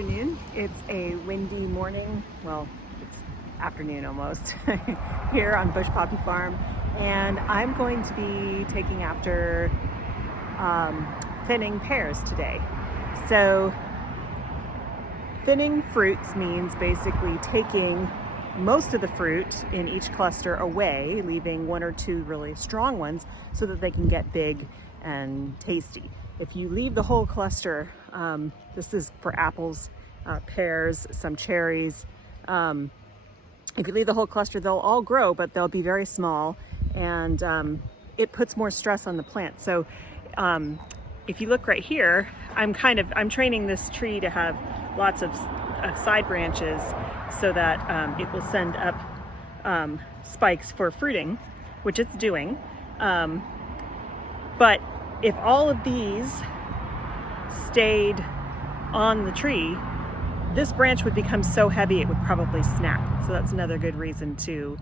afternoon. It's a windy morning. Well, it's afternoon almost here on Bush Poppy Farm. And I'm going to be taking after thinning pears today. So thinning fruits means basically taking most of the fruit in each cluster away, leaving one or two really strong ones so that they can get big and tasty. If you leave the whole cluster, this is for apples, pears, some cherries. If you leave the whole cluster, they'll all grow, but they'll be very small, and it puts more stress on the plant. So if you look right here, I'm training this tree to have lots of side branches so that it will send up spikes for fruiting, which it's doing. But if all of these stayed on the tree, this branch would become so heavy it would probably snap. So that's another good reason to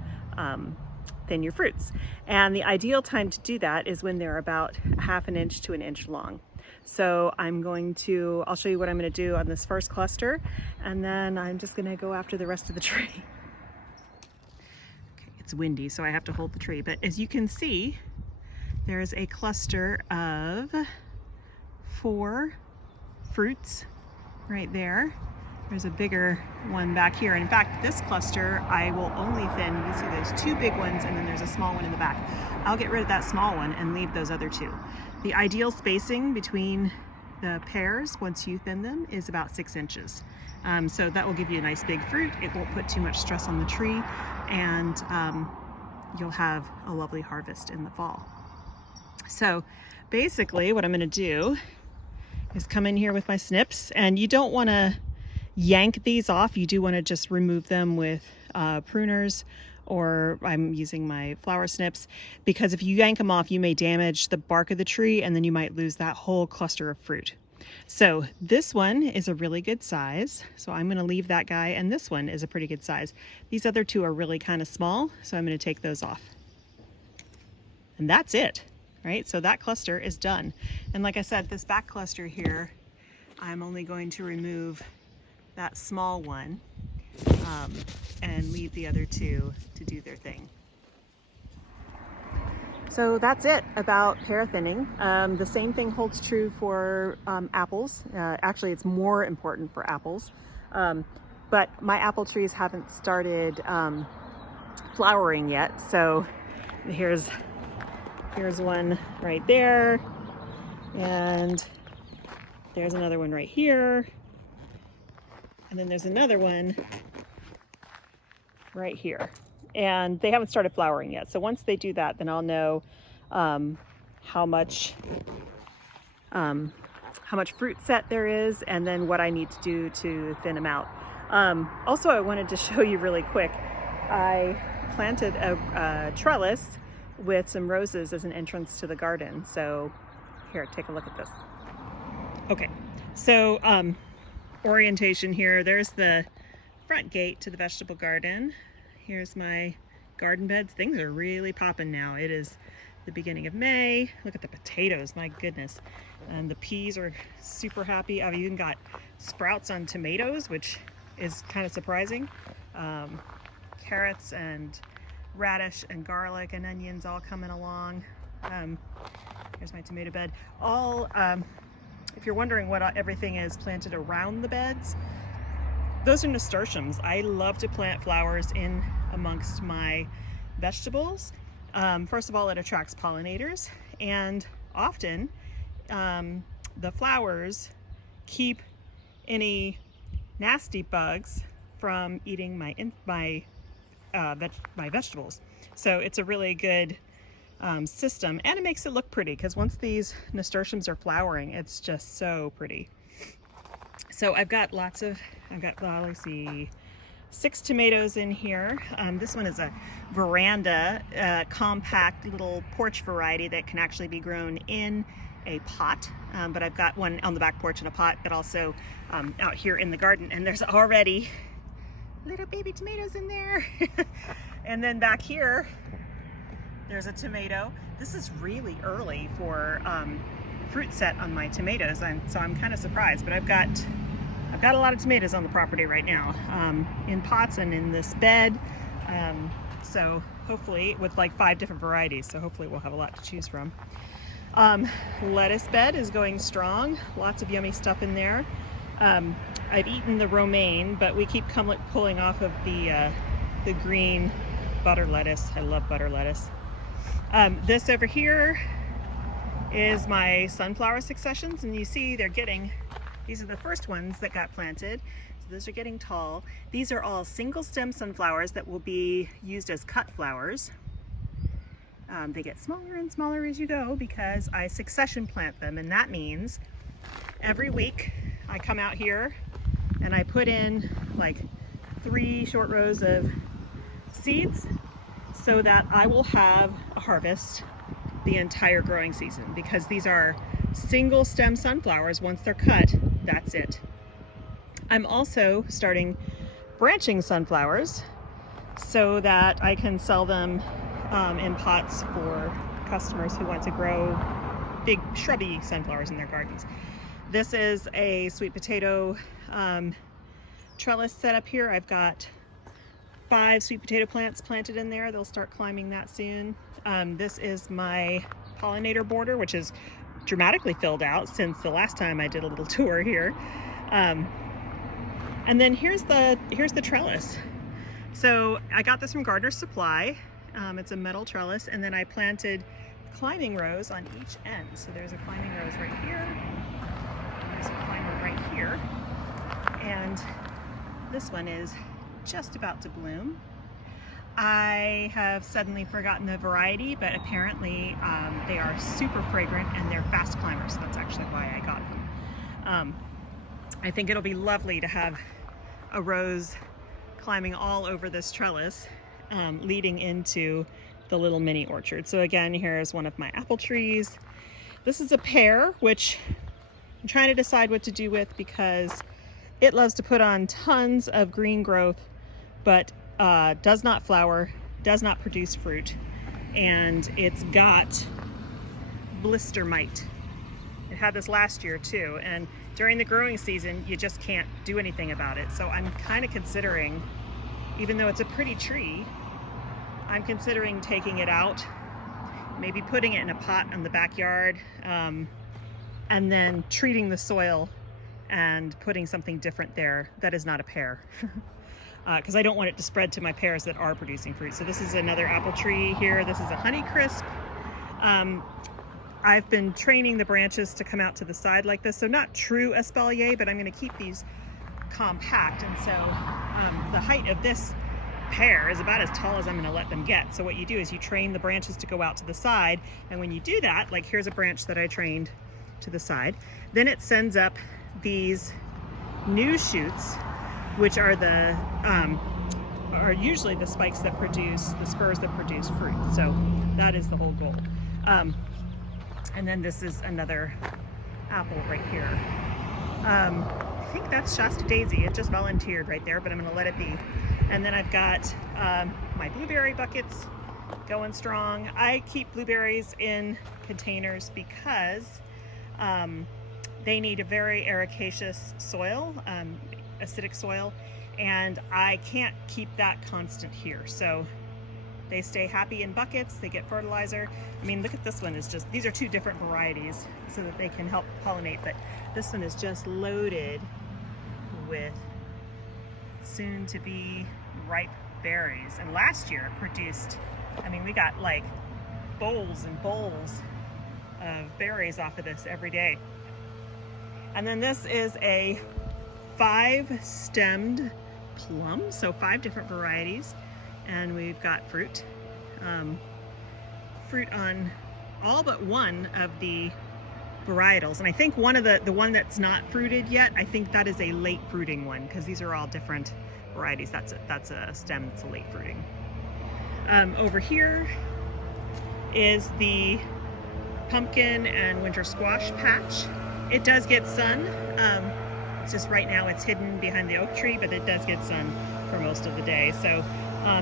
thin your fruits. And the ideal time to do that is when they're about 1/2 inch to 1 inch long. So I'll show you what I'm gonna do on this first cluster, and then I'm just gonna go after the rest of the tree. Okay, it's windy, so I have to hold the tree. But as you can see, there's a cluster of 4 fruits right there. There's a bigger one back here. And in fact, this cluster I will only thin. You see there's 2 big ones and then there's a small one in the back. I'll get rid of that small one and leave those other 2. The ideal spacing between the pears, once you thin them, is about 6 inches. So that will give you a nice big fruit. It won't put too much stress on the tree, and you'll have a lovely harvest in the fall. So basically what I'm going to do is come in here with my snips, and you don't want to yank these off. You do want to just remove them with pruners, or I'm using my flower snips, because if you yank them off, you may damage the bark of the tree and then you might lose that whole cluster of fruit. So this one is a really good size, so I'm going to leave that guy, and this one is a pretty good size. These other 2 are really kind of small, so I'm going to take those off. And that's it. Right, so that cluster is done. And like I said, this back cluster here, I'm only going to remove that small one and leave the other 2 to do their thing. So that's it about pear thinning. The same thing holds true for apples. Actually, it's more important for apples. But my apple trees haven't started flowering yet. So here's one right there, and there's another one right here, and then there's another one right here, and they haven't started flowering yet. So once they do that, then I'll know how much fruit set there is, and then what I need to do to thin them out. Also, I wanted to show you really quick, I planted a trellis with some roses as an entrance to the garden. So here, take a look at this. Okay, so orientation here. There's the front gate to the vegetable garden. Here's my garden beds. Things are really popping now. It is the beginning of May. Look at the potatoes, my goodness. And the peas are super happy. I've even got sprouts on tomatoes, which is kind of surprising. Carrots and radish and garlic and onions all coming along. Here's my tomato bed. If you're wondering what everything is planted around the beds, those are nasturtiums. I love to plant flowers in amongst my vegetables. First of all, it attracts pollinators, and often the flowers keep any nasty bugs from eating my vegetables. So it's a really good system, and it makes it look pretty, because once these nasturtiums are flowering, it's just so pretty. So I've got let's see, 6 tomatoes in here. This one is a veranda, compact little porch variety that can actually be grown in a pot, but I've got one on the back porch in a pot, but also out here in the garden, and there's already little baby tomatoes in there. And then back here there's a tomato. This is really early for fruit set on my tomatoes, and so I'm kind of surprised, but I've got I've got a lot of tomatoes on the property right now, in pots and in this bed. So hopefully, with like 5 different varieties, so hopefully we'll have a lot to choose from. Lettuce bed is going strong, lots of yummy stuff in there. I've eaten the romaine, but we keep pulling off of the green butter lettuce. I love butter lettuce. This over here is my sunflower successions, and you see these are the first ones that got planted. So those are getting tall. These are all single stem sunflowers that will be used as cut flowers. They get smaller and smaller as you go because I succession plant them, and that means every week I come out here and I put in like 3 short rows of seeds so that I will have a harvest the entire growing season, because these are single stem sunflowers. Once they're cut, that's it. I'm also starting branching sunflowers so that I can sell them in pots for customers who want to grow big shrubby sunflowers in their gardens. This is a sweet potato trellis set up here. I've got 5 sweet potato plants planted in there. They'll start climbing that soon. This is my pollinator border, which is dramatically filled out since the last time I did a little tour here. And then here's the trellis. So I got this from Gardener's Supply. It's a metal trellis, and then I planted climbing rows on each end. So there's a climbing rose right here, and there's a climber right here, and this one is just about to bloom. I have suddenly forgotten the variety, but apparently they are super fragrant and they're fast climbers. So that's actually why I got them. I think it'll be lovely to have a rose climbing all over this trellis, leading into the little mini orchard. So again, here's one of my apple trees. This is a pear, which I'm trying to decide what to do with because it loves to put on tons of green growth, but does not flower, does not produce fruit, and it's got blister mite. It had this last year too, and during the growing season you just can't do anything about it. So I'm kind of considering, even though it's a pretty tree, I'm considering taking it out, maybe putting it in a pot in the backyard, and then treating the soil and putting something different there that is not a pear. Because I don't want it to spread to my pears that are producing fruit. So this is another apple tree here. This is a Honeycrisp. I've been training the branches to come out to the side like this. So not true espalier, but I'm going to keep these compact. And so the height of this pear is about as tall as I'm going to let them get. So what you do is you train the branches to go out to the side. And when you do that, like here's a branch that I trained to the side, then it sends up these new shoots, which are are usually the spikes that produce, the spurs that produce fruit. So that is the whole goal. And then this is another apple right here. I think that's Shasta Daisy. It just volunteered right there, but I'm gonna let it be. And then I've got my blueberry buckets going strong. I keep blueberries in containers because they need a very ericaceous soil, acidic soil, and I can't keep that constant here. So they stay happy in buckets, they get fertilizer. I mean, look at this one, these are 2 different varieties so that they can help pollinate, but this one is just loaded with soon to be ripe berries. And last year it produced, I mean, we got like bowls and bowls of berries off of this every day. And then this is a 5-stemmed plum, so 5 different varieties, and we've got fruit. Fruit on all but one of the varietals, and I think one of the one that's not fruited yet, I think that is a late fruiting one, because these are all different varieties. That's a stem that's a late fruiting. Over here is the pumpkin and winter squash patch. It does get sun. It's just right now it's hidden behind the oak tree, but it does get sun for most of the day. So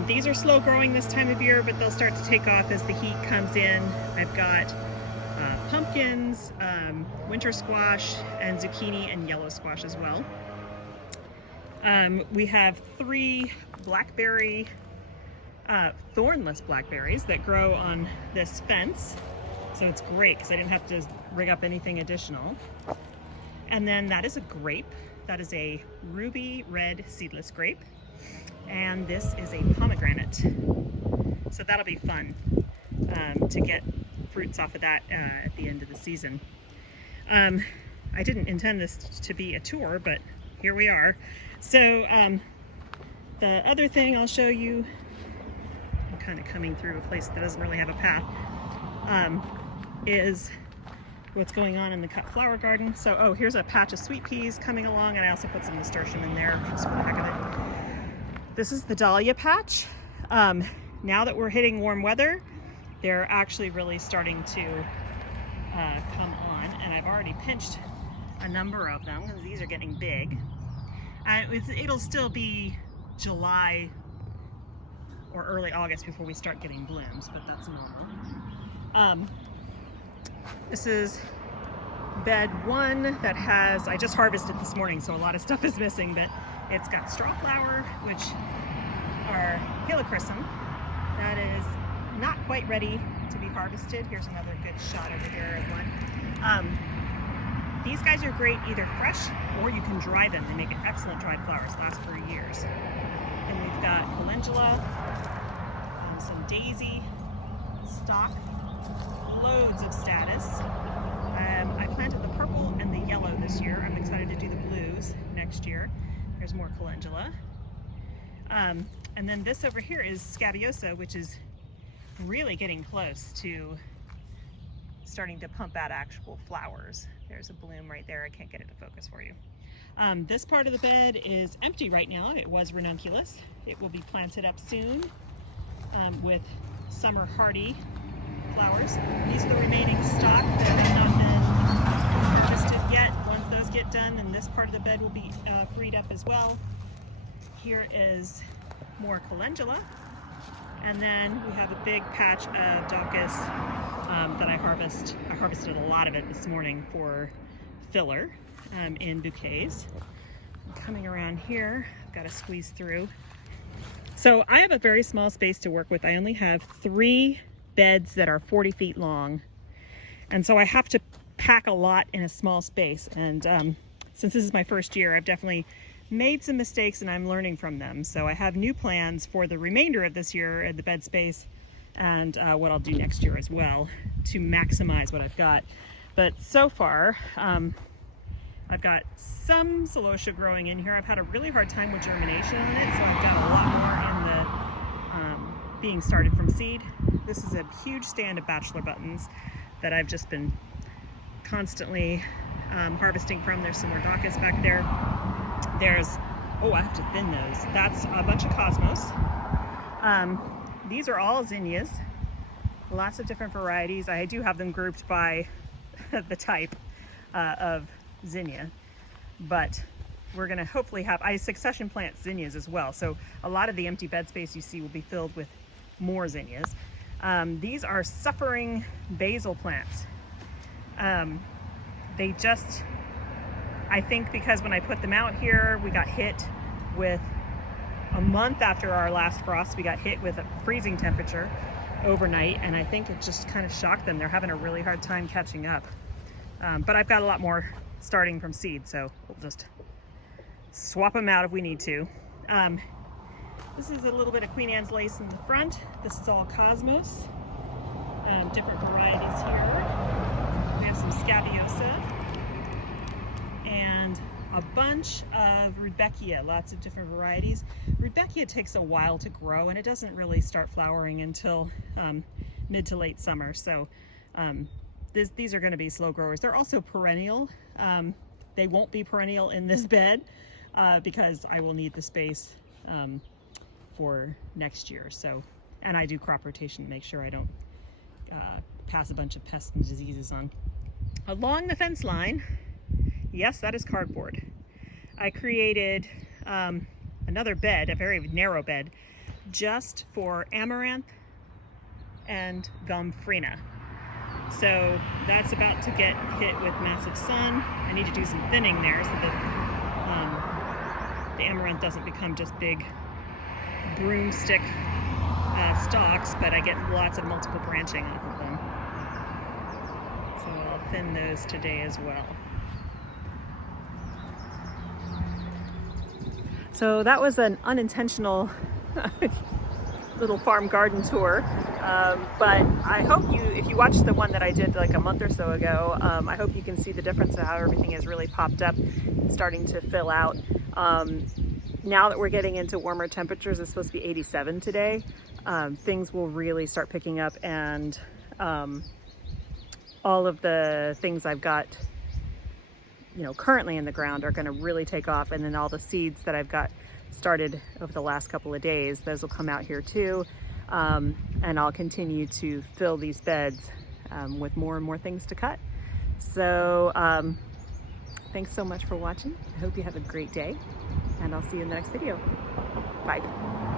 these are slow growing this time of year, but they'll start to take off as the heat comes in. I've got pumpkins, winter squash, and zucchini and yellow squash as well. We have 3 blackberry, thornless blackberries that grow on this fence. So it's great because I didn't have to rig up anything additional. And then that is a grape. That is a ruby red seedless grape. And this is a pomegranate. So that'll be fun to get fruits off of that at the end of the season. I didn't intend this to be a tour, but here we are. So the other thing I'll show you, I'm kind of coming through a place that doesn't really have a path, is what's going on in the cut flower garden. So, oh, here's a patch of sweet peas coming along, and I also put some nasturtium in there just for the heck of it. This is the dahlia patch. Now that we're hitting warm weather, they're actually really starting to come on, and I've already pinched a number of them because these are getting big. It'll still be July or early August before we start getting blooms, but that's normal. This is bed 1 that has, I just harvested this morning, so a lot of stuff is missing, but it's got strawflower, which are helichrysum. That is not quite ready to be harvested. Here's another good shot over here of one. These guys are great either fresh or you can dry them. They make an excellent dried flowers, last for years. And we've got calendula, some daisy, stock, loads of status. I planted the purple and the yellow this year. I'm excited to do the blues next year. There's more calendula. And then this over here is scabiosa, which is really getting close to starting to pump out actual flowers. There's a bloom right there. I can't get it to focus for you. This part of the bed is empty right now. It was ranunculus. It will be planted up soon with summer hardy flowers. These are the remaining stock that have not been harvested yet. Once those get done, then this part of the bed will be freed up as well. Here is more calendula. And then we have a big patch of daucus that I harvested a lot of it this morning for filler in bouquets. Coming around here, I've got to squeeze through. So I have a very small space to work with. I only have 3 beds that are 40 feet long. And so I have to pack a lot in a small space. And since this is my first year, I've definitely made some mistakes and I'm learning from them. So I have new plans for the remainder of this year at the bed space and what I'll do next year as well to maximize what I've got. But so far, I've got some celosia growing in here. I've had a really hard time with germination on it, so I've got a lot more in the being started from seed. This is a huge stand of bachelor buttons that I've just been constantly harvesting from. There's some more daucus back there. There's, oh, I have to thin those. That's a bunch of cosmos. These are all zinnias, lots of different varieties. I do have them grouped by the type of zinnia, but we're gonna hopefully have, I succession plant zinnias as well. So a lot of the empty bed space you see will be filled with more zinnias. These are suffering basil plants. They just, I think because when I put them out here, we got hit with, a month after our last frost, we got hit with a freezing temperature overnight, and I think it just kind of shocked them. They're having a really hard time catching up. But I've got a lot more starting from seed, so we'll just swap them out if we need to. This is a little bit of Queen Anne's lace in the front. This is all cosmos. Different varieties here. We have some scabiosa and a bunch of rudbeckia, lots of different varieties. Rudbeckia takes a while to grow and it doesn't really start flowering until mid to late summer. So these are going to be slow growers. They're also perennial. They won't be perennial in this bed because I will need the space for next year. So, and I do crop rotation to make sure I don't pass a bunch of pests and diseases on. Along the fence line, yes, that is cardboard. I created another bed, a very narrow bed, just for amaranth and gomphrena. So that's about to get hit with massive sun. I need to do some thinning there so that the amaranth doesn't become just big broomstick stalks, but I get lots of multiple branching off of them. So I'll thin those today as well. So that was an unintentional little farm garden tour, but I hope if you watched the one that I did like a month or so ago, I hope you can see the difference of how everything has really popped up and starting to fill out. Now that we're getting into warmer temperatures, it's supposed to be 87 today, things will really start picking up, and all of the things I've got currently in the ground are going to really take off, and then all the seeds that I've got started over the last couple of days, those will come out here too, and I'll continue to fill these beds with more and more things to cut. So thanks so much for watching. I hope you have a great day, and I'll see you in the next video. Bye.